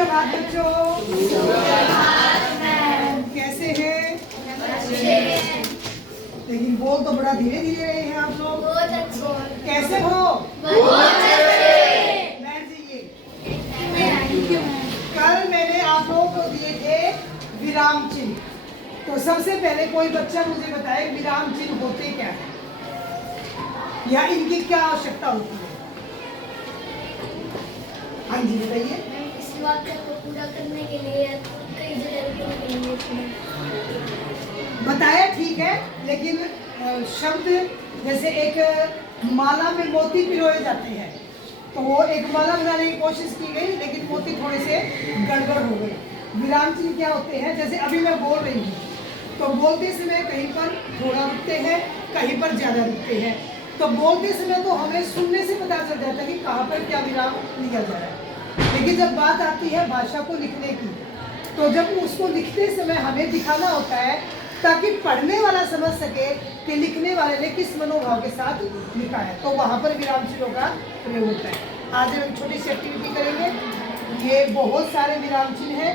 सुप्रभात बच्चों। कैसे हैं? लेकिन बोल तो बड़ा धीरे धीरे रहे हैं आप लोग। कैसे हो? बैठ जाइए। कल मैंने आप लोगों को दिए थे विराम चिन्ह। तो सबसे पहले कोई बच्चा मुझे बताए विराम चिन्ह होते क्या है या इनकी क्या आवश्यकता होती है? हाँ जी बताइए। इस वाक्य को पूरा करने के लिए कई जगह बताया ठीक है, लेकिन शब्द जैसे एक माला में मोती पिरोए जाते हैं तो वो एक माला बनाने की कोशिश की गई लेकिन मोती थोड़े से गड़बड़ हो गए। विराम चिन्ह क्या होते हैं? जैसे अभी मैं बोल रही हूँ तो बोलते समय कहीं पर थोड़ा रुकते हैं, कहीं पर ज़्यादा रुकते हैं। तो बोलते समय तो हमें सुनने से पता चल जाता है कि कहाँ पर क्या विराम लिया जा रहा है, लेकिन जब बात आती है भाषा को लिखने की तो जब उसको लिखते समय हमें दिखाना होता है ताकि पढ़ने वाला समझ सके कि लिखने वाले ने किस मनोभाव के साथ लिखा है, तो वहाँ पर विराम चिन्हों का प्रयोग होता है। आज हम छोटी सी एक्टिविटी करेंगे। ये बहुत सारे विराम चिन्ह हैं।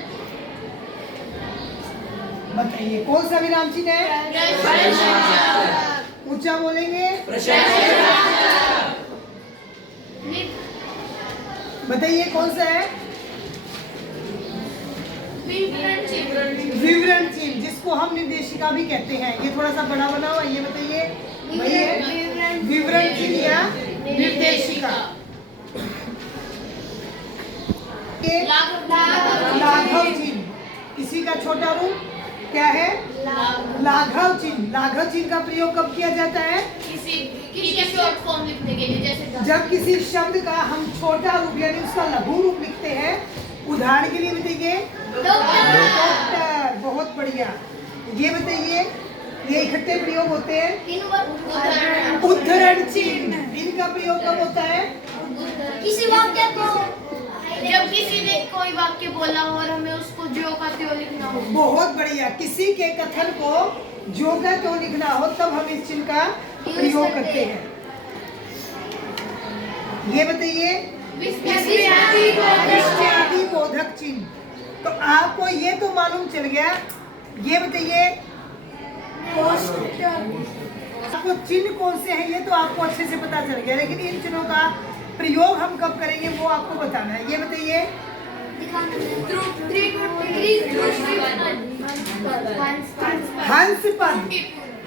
बताइए कौन सा विराम चिन्ह है? ऊंचा बोलेंगे। बताइए कौन सा है? विवरण चिन्ह, जिसको हम निर्देशिका भी कहते हैं। ये थोड़ा सा बड़ा बना हुआ, ये बताइए वही है विवरण चिन्ह या निर्देशिका। लाघव चिन्ह, किसी का छोटा रूप क्या है? लाघव चिन्ह। लाघव चिन्ह का प्रयोग कब किया जाता है? किसी शॉर्ट फॉर्म लिखने के लिए, जैसे जब किसी शब्द का हम छोटा रूप यानी उसका लघु रूप लिखते हैं। उदाहरण के लिए बताइए डॉक्टर। बहुत बढ़िया। ये बताइए ये इकट्ठे प्रयोग होते हैं। उद्धरण चिन्ह, इनका प्रयोग कब होता है? किसी वाक्य को जब किसी ने कोई वाक्य बोला हो और हमें उसको ज्यों का त्यों लिखना हो। बहुत बढ़िया। किसी के कथन को ज्यों का त्यों लिखना हो तब हम इस चिन्ह का प्रयोग करते हैं। ये बताइए विस्मयादि बोधक चिन्ह। तो आपको ये तो मालूम चल गया। ये बताइए आपको चिन्ह कौन से हैं ये तो आपको अच्छे से पता चल गया, लेकिन इन चिन्हों का प्रयोग हम कब करेंगे वो आपको बताना है। ये बताइए हंस पद।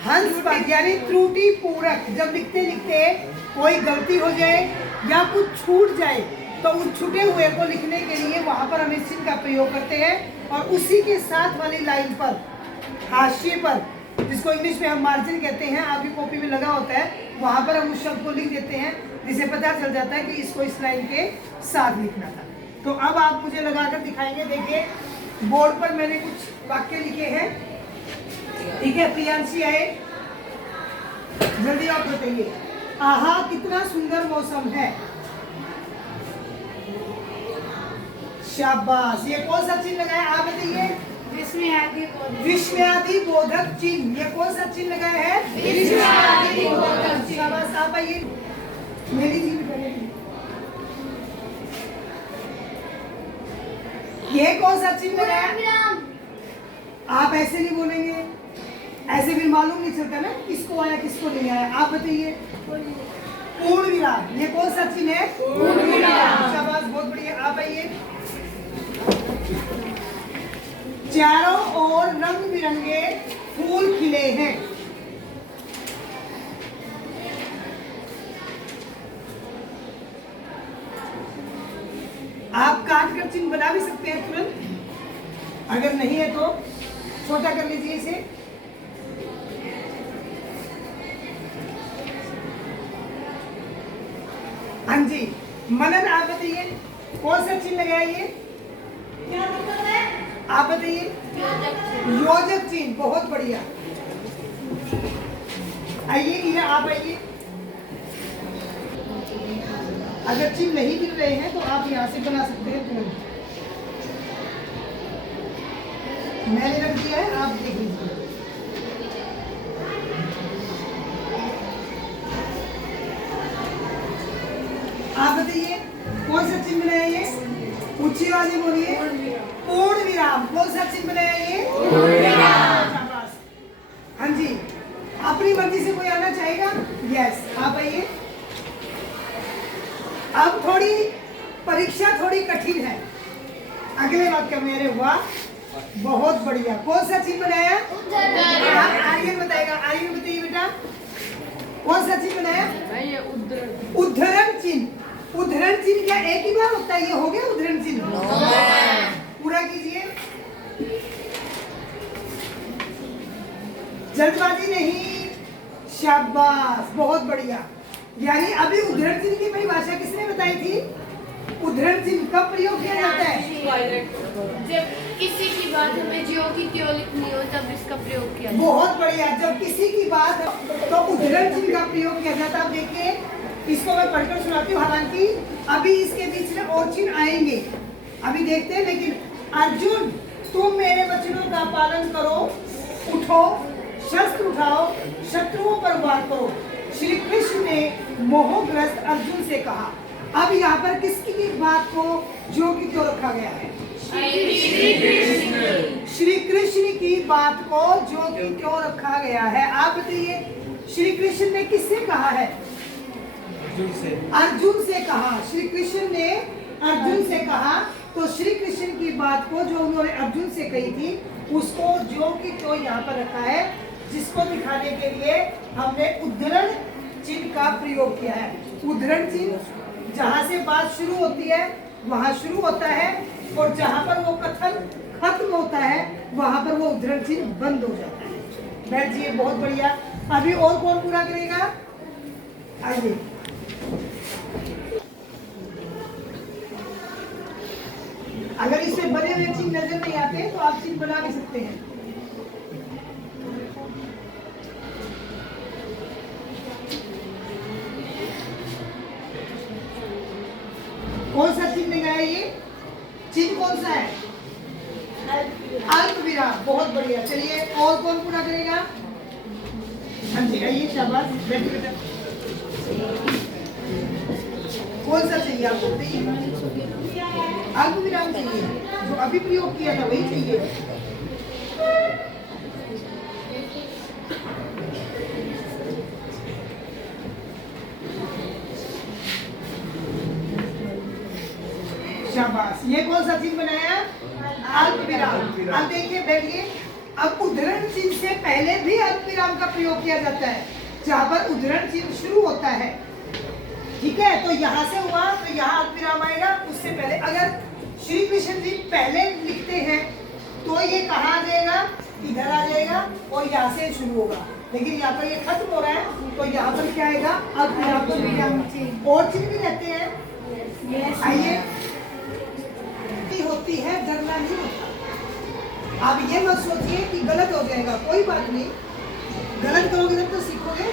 हंस पद यानी त्रुटि पूरक, जब लिखते लिखते कोई गलती हो जाए या कुछ छूट जाए तो उस छूटे हुए को लिखने के लिए वहां पर हम इस चिन्ह का प्रयोग करते हैं। और उसी के साथ वाली लाइन पर हाशिए पर, जिसको इंग्लिश में हम मार्जिन कहते हैं, आपकी कॉपी में लगा होता है, वहां पर हम उस शब्द को लिख देते हैं जिसे पता चल जाता है कि इसको इस लाइन के साथ लिखना था। तो अब आप मुझे लगाकर दिखाएंगे। देखिए बोर्ड पर मैंने कुछ वाक्य लिखे हैं, ठीक है? प्रियांशी आए, जल्दी आप बताइए। आहा कितना सुंदर मौसम है। शाबाश। ये कौन सा चिन्ह लगाया आप बताइए? विस्मयादि बोधक चिन्ह। ये कौन सा चिन्ह लगाया है? विस्मयादि बोधक चिन्ह। शाबाश। आप आइए मेरी जी करेंगे। ये कौन सा चिन्ह लगाया? आप ऐसे नहीं बोलेंगे, ऐसे भी मालूम नहीं चलता ना किसको आया किसको नहीं आया। आप बताइए पूर्ण विराम। ये कौन सा चिन्ह है? पूर्ण विराम। शाबाश बहुत बढ़िया। आप आइए। चारों ओर रंग बिरंगे फूल खिले हैं। आप काट कर चिन्ह बना भी सकते हैं तुरंत, अगर नहीं है तो छोटा कर लीजिए इसे। हाँ जी मनन आप बताइए कौन सा चिन्ह लगाया? ये आप बताइए योजक चिन्ह। बहुत बढ़िया। आइए इधर आप आइए। अगर चिन्ह नहीं मिल रहे हैं तो आप यहाँ से बना सकते हैं तुरंत। मैंने रख दिया है, आप देख लीजिए। आप बताइए कौन सा चिन्ह है? ये ऊंची आवाज में बोलिए। पूर्ण विराम। कौन सा चिन्ह बनाया ये? शाबाश। हाँ जी, अपनी मर्जी से कोई आना चाहेगा? यस, आप आइए। अब थोड़ी परीक्षा थोड़ी कठिन है। अगले वाक्य में, अरे वाह, बहुत बढ़िया। कौन सा चिन्ह बनाया? आर्यन बताएगा। आर्यन बताइए बेटा, कौन सा चिन्ह बनाया? उद्धरण चिन्ह। उद्धरण चिन्ह क्या एक ही बार होता है? ये हो गया उद्धरण चिन्ह। पूरा कीजिए, जल्दबाजी नहीं। शाबाश, बहुत बढ़िया। यानी अभी उद्धरण चिन्ह की परिभाषा किसने बताई थी? उद्धरण चिन्ह कब प्रयोग किया जाता है? जब किसी की बात हमें ज्यों की त्यों लिखनी हो तब इसका प्रयोग किया जाता है। बहुत बढ़िया। जब किसी की बात तो उद्धरण चिन्ह का प्रयोग किया जाता है। अब देखिए, इसको मैं पढ़कर सुनाती हूँ, हालांकि अभी इसके बीच में और चिन्ह आएंगे, अभी देखते हैं। लेकिन अर्जुन, तुम मेरे वचनों का पालन करो, उठो, शस्त्र उठाओ, शत्रुओं पर वार करो, श्री कृष्ण ने मोहग्रस्त अर्जुन से कहा। अब यहाँ पर किसकी की बात को जो की त्यों रखा गया है? श्री कृष्ण की बात को जो की त्यों रखा गया है? आप बताइए, श्री कृष्ण ने किससे कहा है? अर्जुन से कहा। श्री कृष्ण ने अर्जुन से कहा, तो श्री कृष्ण की बात को जो उन्होंने अर्जुन से कही थी उसको जो की त्यों यहाँ पर रखा है, जिसको दिखाने के लिए हमने उद्धरण चिन्ह का प्रयोग किया है। उद्धरण चिन्ह जहाँ से बात शुरू होती है वहाँ शुरू होता है, और जहाँ पर वो कथन खत्म होता है वहाँ पर वो उद्धरण चिन्ह बंद हो जाता है। बैठ जाइए, बहुत बढ़िया। अभी और कौन पूरा करेगा? आइए। अगर इससे बने हुए चिन्ह नजर नहीं आते तो आप चिन्ह बना भी सकते हैं। कौन सा चिन्ह लगाया? ये चिन्ह कौन सा है? अल्प विराम। बहुत बढ़िया। चलिए, और कौन पूरा करेगा? हाँ जी, आइए, शाबाश, बैठिए बेटा। कौन सा चाहिए आपको? अल्प विराम चाहिए, जो अभी प्रयोग किया था वही चाहिए। शाबाश। ये कौन सा चिन्ह बनाया? अल्प विराम। अब देखिए, बैठिए। अब उद्धरण चिन्ह से पहले भी अल्प विराम का प्रयोग किया जाता है, जहाँ पर उद्धरण चिन्ह शुरू होता है। ठीक है, तो यहाँ से हुआ तो यहाँ अल्प विराम आएगा। उससे पहले अगर श्री कृष्ण जी पहले लिखते हैं तो ये कहाँ आ जाएगा? इधर आ जाएगा, और यहाँ से शुरू होगा। लेकिन यहाँ पर ये खत्म हो रहा है तो यहाँ पर क्या आएगा? अल्प विराम। और चिन्ह भी रहते हैं। आइए, होती है, डरना नहीं होता। आप ये मत सोचिए कि गलत हो जाएगा, कोई बात नहीं। गलत करोगे तब तो सीखोगे।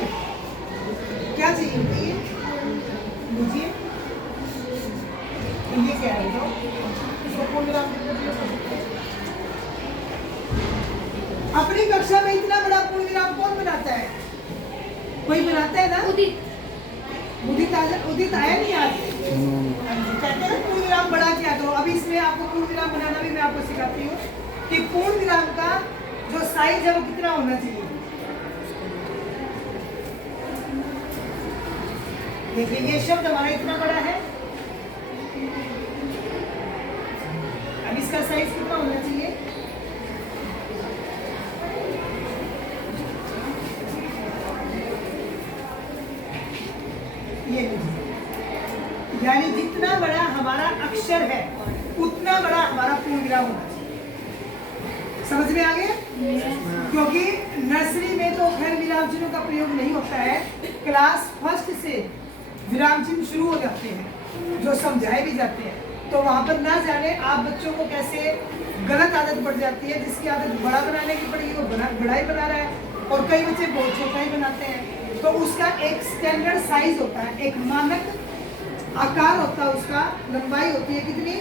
क्या चाहिए बताइए मुझे? ये क्या है? तो इसको पूर्ण विराम अपनी कक्षा में इतना बड़ा पूर्ण विराम कौन बनाता है? कोई बनाता है ना? उदित आया नहीं आज? कहते हैं पूर्ण विराम बड़ा क्या करो। अभी इसमें आपको पूर्ण विराम बनाना भी मैं आपको सिखाती हूँ कि पूर्ण विराम का जो साइज है वो कितना होना चाहिए। देखिए, ये शब्द हमारा इतना बड़ा है, अब इसका साइज कितना होना चाहिए? ये यानी जितना बड़ा हमारा अक्षर है उतना बड़ा हमारा पूर्ण विराम होना चाहिए। समझ में आ गया? क्योंकि नर्सरी में तो खैर विराम चिन्हों का प्रयोग नहीं होता है, क्लास फर्स्ट से विराम चिन्ह शुरू हो जाते हैं जो समझाए भी जाते हैं। तो वहाँ पर ना जाने आप बच्चों को कैसे गलत आदत पड़ जाती है, जिसकी आदत बड़ा बनाने की पड़ेगी वो बड़ा ही बना रहा है, और कई बच्चे बहुत छोटा ही बनाते हैं। तो उसका एक स्टैंडर्ड साइज होता है, एक मानक आकार होता है, उसका लंबाई होती है कितनी,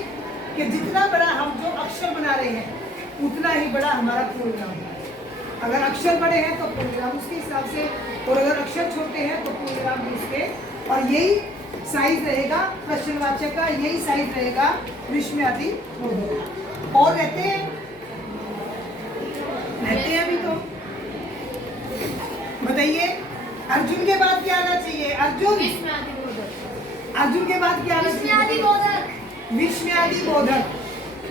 कि जितना बड़ा हम जो अक्षर बना रहे हैं उतना ही बड़ा हमारा पूर्ण विराम है। अगर अक्षर बड़े हैं तो पूर्ण विराम उसके हिसाब से, और अगर अक्षर छोटे हैं तो पूर्ण विराम भी उसके। और यही साइज रहेगा प्रश्नवाचक का, यही साइज रहेगा विस्मयादि बोधक। और रहते हैं अभी तो। बताइए अर्जुन के बाद क्या आना चाहिए? अर्जुन अर्जुन के बाद क्या आना चाहिए? विस्मयादि बोधक।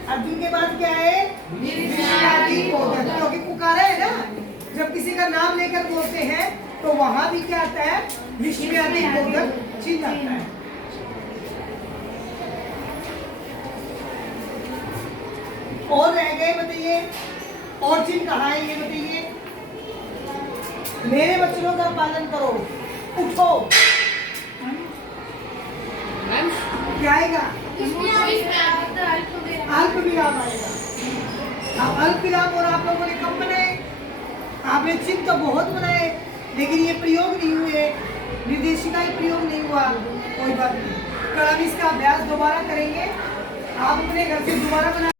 अर्जुन के बाद क्या है? विस्मयादि बोधक। क्योंकि पुकारा है ना, जब किसी का नाम लेकर बोलते हैं तो वहां भी क्या आता है? विस्मयादि बोधक चिन्ह आता है। और रह गए, बताइए और चिन्ह कहाँ है ये बताइए। मेरे वचनों का पालन करो, उठो, क्या आएगा? अल्प विराम आएगा। अब अल्प विराम और आप लोगों ने कब बनाए? आपने चिन्ह तो बहुत बनाए लेकिन ये प्रयोग नहीं हुए, निर्देशिका ही प्रयोग नहीं हुआ। कोई बात नहीं, कल हम इसका अभ्यास दोबारा करेंगे। आप अपने घर से दोबारा बना